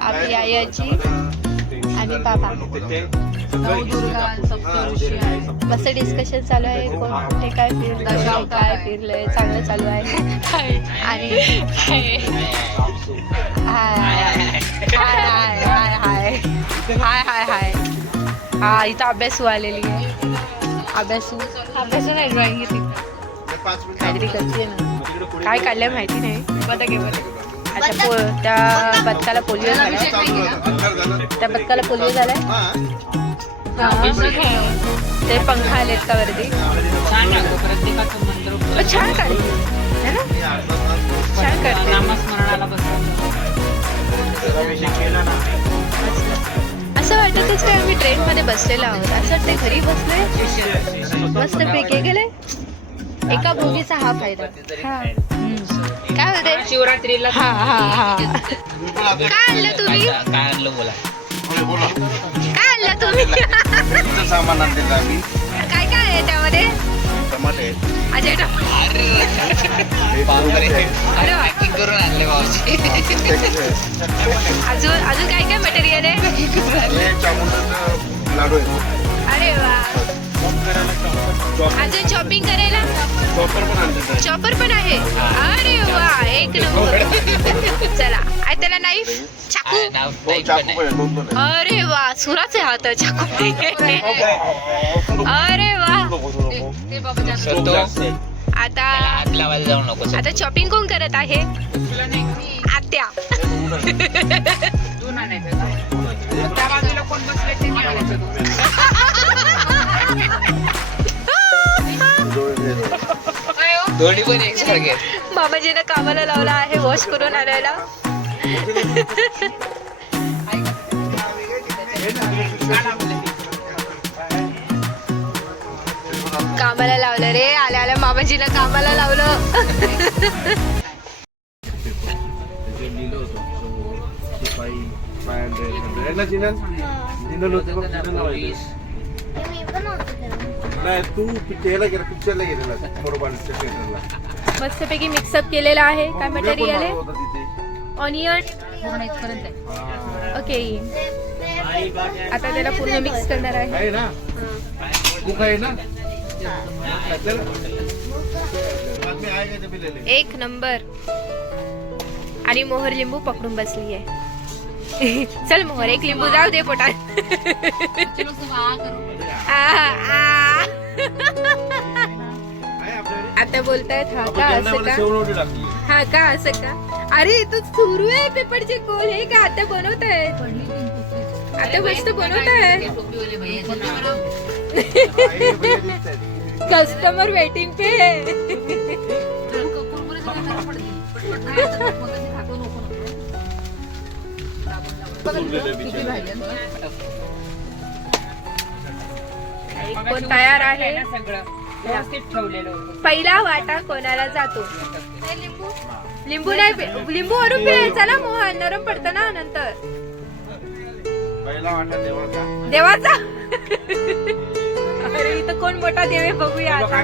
आपली आई आजी आणि बाबा. मस्त डिस्कशन चालू आहे. कोण कुठे काय फिरलं, काय फिरलंय, चांगलं चालू आहे. आणि हाय हाय हाय हाय हाय हाय हाय. हा इथं अभ्यासू आलेली आहे. अभ्यासू नाही, ड्रॉइंग घेतली. काहीतरी करते ना, काय काढलंय माहिती नाही. बघा घे बघा. अच्छा त्या बदकाला पोलिओ झालाय. त्या बदकाला पोलिओ झालाय. ते पंखा आलेत का वरती. छान काढते है ना, छान काढते. असं वाटतच काय आम्ही ट्रेन मध्ये बसलेलो आहोत. असं वाटतं घरी बसलोय. मस्त पैकी गेले. एका बोगीचा हा फायदा. काय होते शिवरात्रीला. हा हा हा. काय आणलं तुम्ही, काय आणलं बोला, काय आणलं तुम्ही. सामान आणलं आम्ही. काय काय आहे त्यामध्ये. टमाटे. अजय टमाटे. करून आणले भाऊजी. अजून काय काय मटेरियल आहे. लाडू. अरे वा. अजून शॉपिंग करायला चॉपर पण आहे. अरे वा, एक नंबर. चला आई त्याला नाईफ चाकू. अरे वा, सुराचे हात चाकू. अरे वा. आता शॉपिंग कोण करत आहे. आत्या. दोन्ही पण एक्स्ट्रा घे. मामाजीने कामाला लावला आहे वॉश करून आणायला. कामाला लावलं रे. आल्या आल्या मामाजीने कामाला लावलं. मस्तपैकी मिक्सअप केलेला आहे. काय मटेरियल आहे. ऑनियन. ओके, आता त्याला पूर्ण मिक्स करणार आहे. एक नंबर. आणि मोहर लिंबू पकडून बसली आहे. चल मोहर, एक लिंबू जाऊ दे पोटात. आता बोलतायत हा का असं का, हा का असं का. अरे इथं सुरू आहे पेपरचे कोल. हे का आता बनवत आहे. आता मस्त बनवत आहे. कस्टमर वेटिंग पे. कोण तयार आहे. पहिला वाटा कोणाला जातो. लिंबू नाही, लिंबू वरून पिळायचा ना मोहन, नरम पडतं ना नंतर. देवाचा. अरे इथं कोण मोठा देव आहे बघूया आता.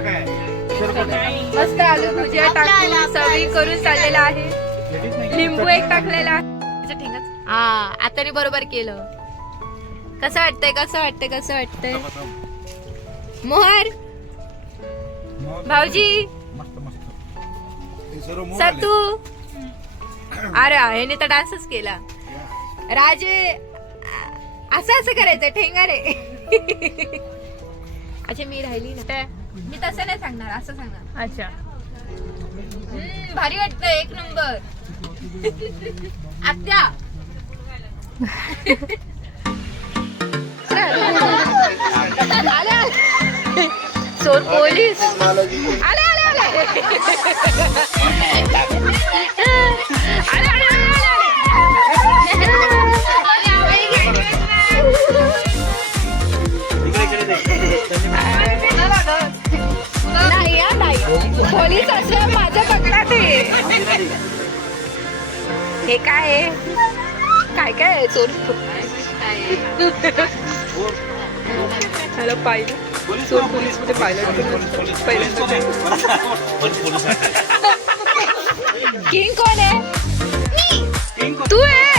मस्त आलू भुजिया टाकून सर्विंग करून चाललेला आहे. लिंबू एक टाकलेला आहे. हा आता मी बरोबर केलं. कसं वाटतंय, कसं वाटतंय, कसं वाटतंय मोहर भाऊजी. सतू. अरे ह्याने तर डान्सच केला. राजे असं असं करायचं ठेंगारे. अच्छा मी राहिली ना, मी तसं नाही सांगणार, असं सांगणार. अच्छा भारी वाटतंय. एक नंबर. आत्या. आले चोर पोलीस. आले आले आले आले आले नाही. पोलीस असल्या माझ्या पकडात आहे. हे काय आहे, काय काय आहे. चोर पाहिलं. चोर पोलीस मध्ये पाहिलं पहिल्यांदा. किंग कोण आहे. तू आहे.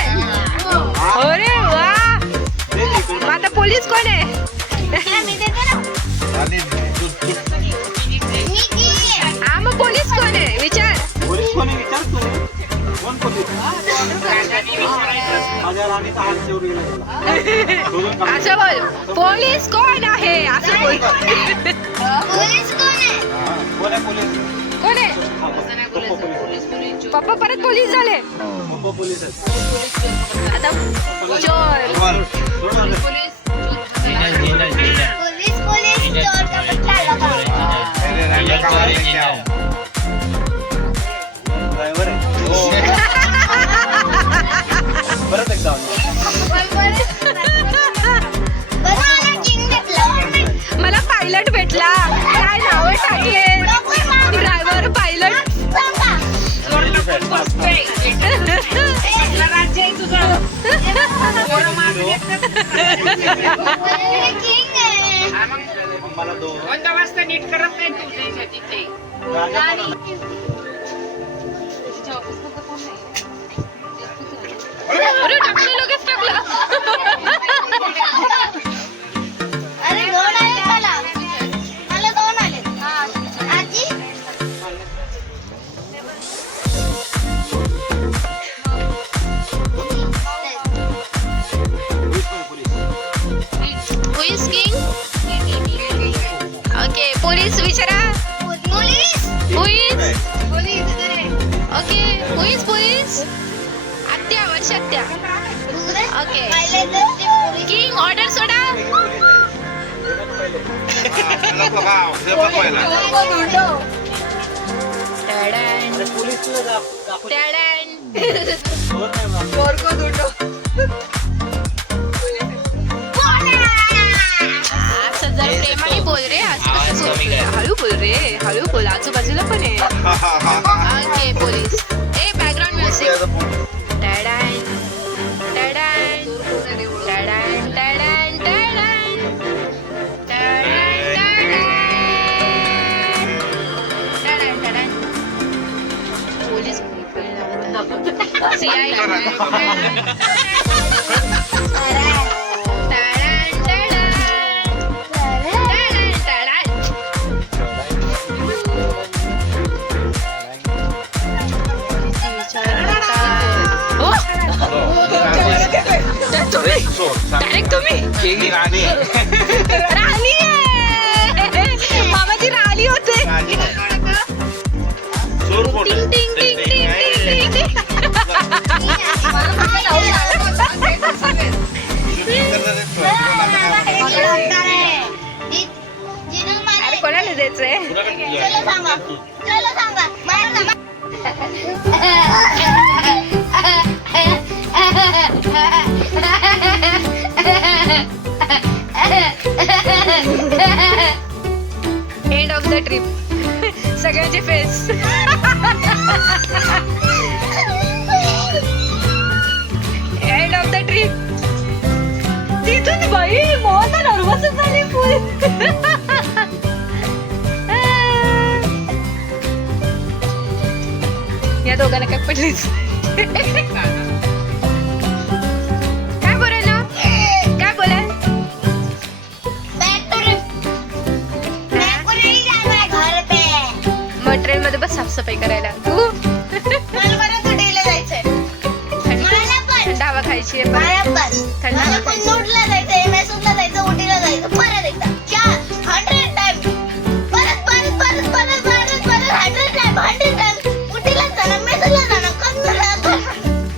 पोलीस कोण आहे? हा मग पोलीस कोण आहे विचार. पोलीस कोणी विचार तू कोण पोलीस माझ्या राणीचा हात चोरीला गेला. असं बोल पोलीस कोण आहे असं बोल. कोण आहे पोलीस कोण आहे? पप्पा परत पोलीस झाले पप्पा पोलीस आहेत. आता चोर. ड्रायव्हर आहे परत एकदा मला पायलट भेटला. काय नाव टाकले ड्रायव्हर पायलट. मला दो वाजता नीट करत नाही तुझ्या तिथे अरे टाकलं लगेच टाकलं. अरे 2 आले मला 2 आले. आजी Who is king? Okay, police विचारा. Police Who is? Police Okay, who is police? आत्या वर्ष आत्या. Okay. King order सोडा. टॅडॅन. टॅडॅन. असं जर प्रेमाने बोल रे. असं कसं बोलतोय? हळू बोल रे. हळू बोल. आजूबाजूला पण आहे. Okay police. ए बॅकग्राऊंड म्युझिक. टॅडॅन. टॅडॅन. टॅडॅन. टॅडॅन. टॅडॅन. टॅडॅन. टॅडॅन. टॅडॅन. Police CI. डायरेक्ट तुम्ही राणी आहे. मामाची राणी होते. टिंग टिंग टिंग टिंग टिंग टिंग. अरे कोणाला द्यायचंय? End of the trip. सगळ्यांचे face. End of the trip. तिथून बाई मोहन नर्वसच झाली फुल. या दोघांना काय पडलीच. काय बोलाय ना काय बोलाय. मग ट्रेन मध्ये बस साफसफाई करायला. तू थंड हवा खायची आहे. थंड हवा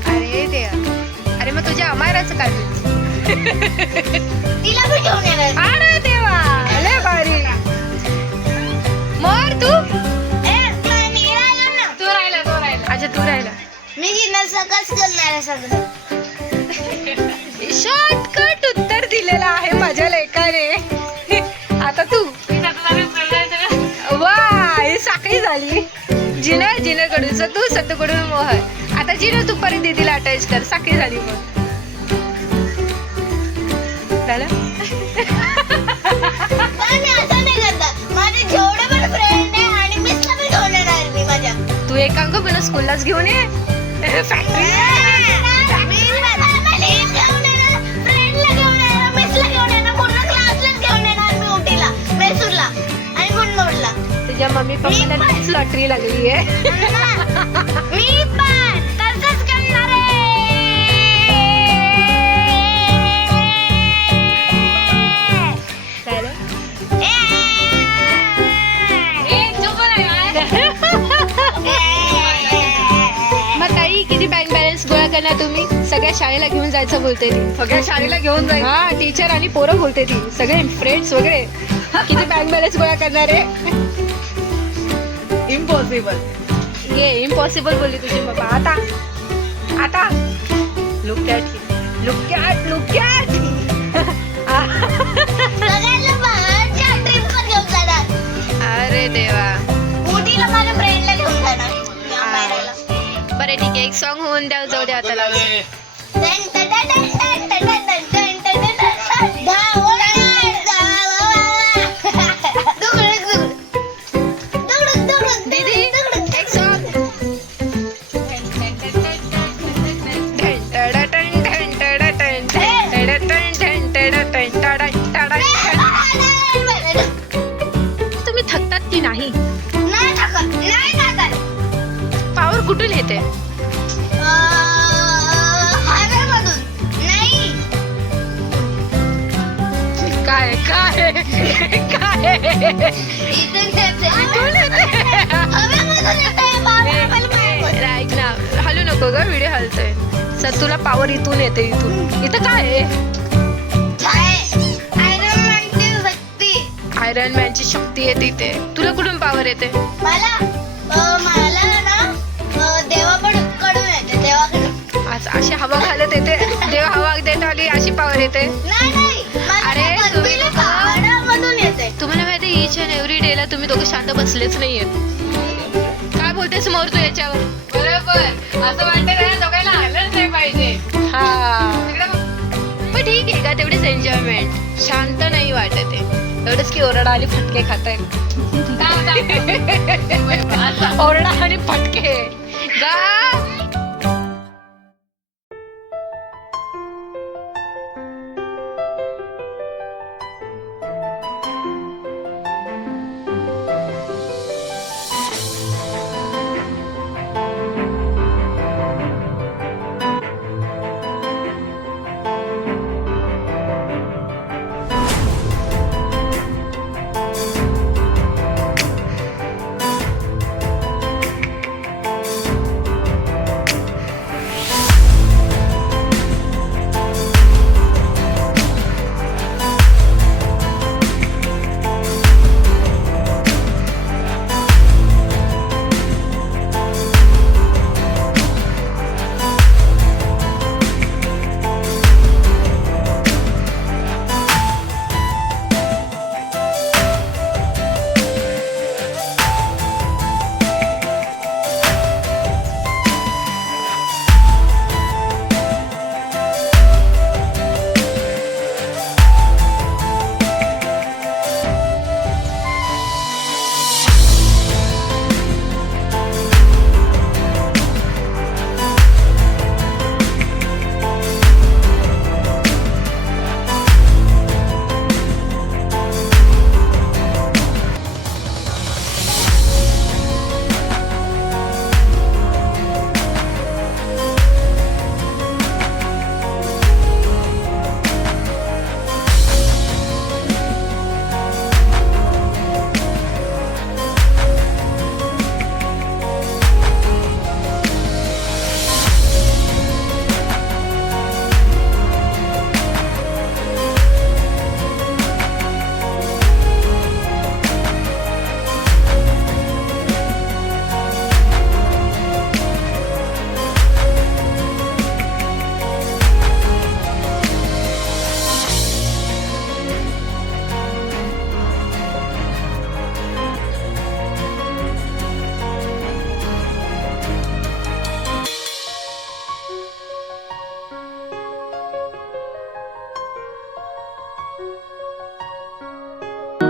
अरे देवा. अरे मग तुझ्या अमायराचं काय? तिला पण घेऊन येणार. अरे देवा लय भारी. मोर तू तू राहिला अच्छा तू राहिला. मी जिना सगळंच करणार आहे सगळं. शॉर्टकट उत्तर दिलेलं आहे माझ्या लेकाने. आता तू वा ही साखळी झाली. जिनर कडून सतू सतू कडून मोहर. आता जिनर तू परत दीदीला अटॅच कर. साखळी झाली मग झालं. पण मी असं नाही करत. माझे जेवढे पण फ्रेंड आहे आणि मिसला पण घेऊन येणार मी माझ्या. तू एक अंक पण स्कूललाच घेऊन ये. फॅक्टरी फ्रेंडला घेऊन येणार, मिसला घेऊन येणार, नोकरी लागली आहे. मी पण तसंच करणार मग ताई किती बँक बॅलन्स गोळा करणार तुम्ही? सगळ्या शाळेला घेऊन जायचं बोलते ती. सगळ्या शाळेला घेऊन जाईल. हा टीचर आणि पोरं बोलते ती, सगळे फ्रेंड्स वगैरे. किती बँक बॅलन्स गोळा करणार आहे? इम्पॉसिबल. ये इम्पॉसिबल बोलली तुझी बाबा. आता लुक ॲट सगळ्यांना बाहेरच्या ट्रिपवर घेऊन जाणार. अरे देवा. उटीला माझ्या फ्रेंडला घेऊन जाणार माहेराला. बरं ठीक आहे, एक सॉन्ग होऊन द्या, जाऊ द्या आता लागलं. टन टन टन टन टन टन टन टन टन टन टन. धावला, धावला. दुगडुग, दीदी एक सॉन्ग. तुम्ही थकतात की नाही? नाही टाकत. पावर कुठून येते? हायवेमधून. नाही. काय इथून येते. हवेमधून येते. बाबा, ऐक ना, हलू नको ग, व्हिडिओ हलतोय. सर तुला पावर इथून येते. इथं काय आहे? आयरन मॅनची शक्ती. आयरन मॅनची शक्ती येते इथे. तुला कुठून पावर येते? मला ना देवाकडून येते. देवाकडून. आज अशी हवा घालत येते, देव हवा देत आली अशी पावर येते. नाही अरे, तुम्ही मला लोकं- झाडामधून येते. तुम्हाला माहिती ईच अँड एव्हरी डेला तुम्ही दोघं शांत बसलेच नाहीयेत. काय बोलतेस मोर तू याच्यावर? बरोबर. असं वाटतं ना दोघांना आलंच नाही पाहिजे. हा तिकडे बघ. पण ठीक आहे का, तेवढीच एन्जॉयमेंट. शांत नाही वाटत आहे, एवढंच की ओरडा आणि फटके खाताय. ओरडा आणि फटके गा.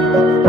Thank you.